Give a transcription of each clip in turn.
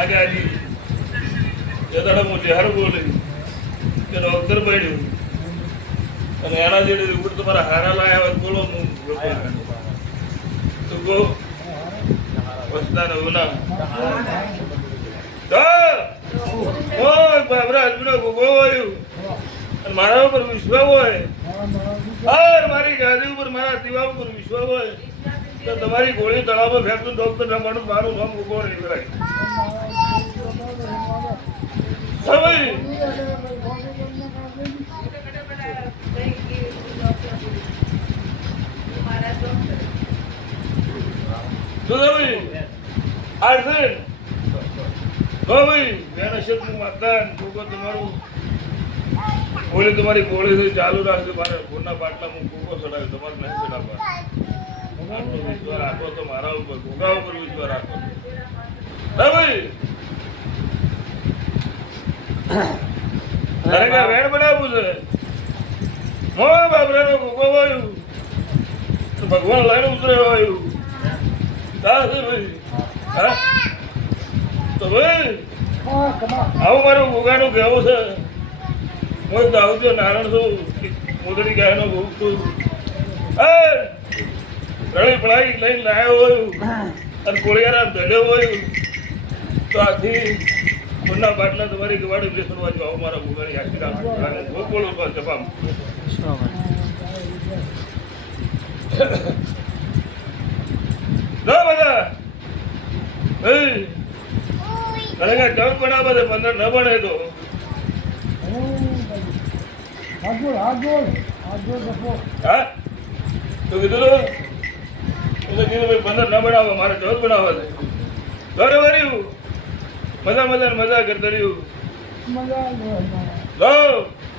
આગાજી એ દાડા હું જહર બોલી કે ડોક્ટર પડ્યું અને એના જેડે ઉપર તમારા હારા લાયા હોય બોલો હું તો ગો વસતા ને ઉના ઓય બાબરા આજનો ગોગો હોય અને મારા ઉપર વિશ્વાસ હોય હર મારી ગાદી ઉપર મારા દીવા ઉપર વિશ્વાસ હોય તો તમારી ગોળી તળાવમાં ફેંકતું ડોક્ટર રમવાનું મારું નામ ગોગો નહીં કરાય સમય તો ભાઈ આર્થન તો ભાઈ બેન અશોકનું મતદાન ગોગો તમારું ગોળી તમારી ગોળી ચાલુ રાખજો મારે ફોનના બાટલા હું ગોગો ચડાવ્યો તમારે નહીં ચડાવવા આટલો વિશ્વાસ રાખો તો મારા ઉપર ગોગા ઉપર વિશ્વાસ રાખો ભાઈ તારે વેણ બનાવવું છે હો બાબરાનો ગોગો વાયું તો ભગવાન લઈને ઉતરે વાયું ભાઈ હા તો ભાઈ આવું મારું ગોગાનું કહેવું છે હું દાઉદ્યો નારાયણ છું મોદડી ગાયનો ભોગ છું રળી પડાઈ લઈને લાવ્યો હોય અને કોળિયારા ધડ્યો હોય તો આથી ખુલ્લા બાટલા તમારી ગવાડી બેસવા જો આવું મારા ગોગાની આશી રાખું ભોગ બોલો જપામ બધા ચૌદ બનાવે છે 15 ન બને તો હા તો કીધું કીધું 15 ન બનાવો મારે 14 બનાવવા છે બરોબર મજા કરતા રહ્યું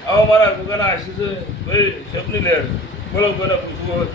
આવો મારા ગોગાના આશીષ ભાઈ સપની લેર બોલો પૂછવું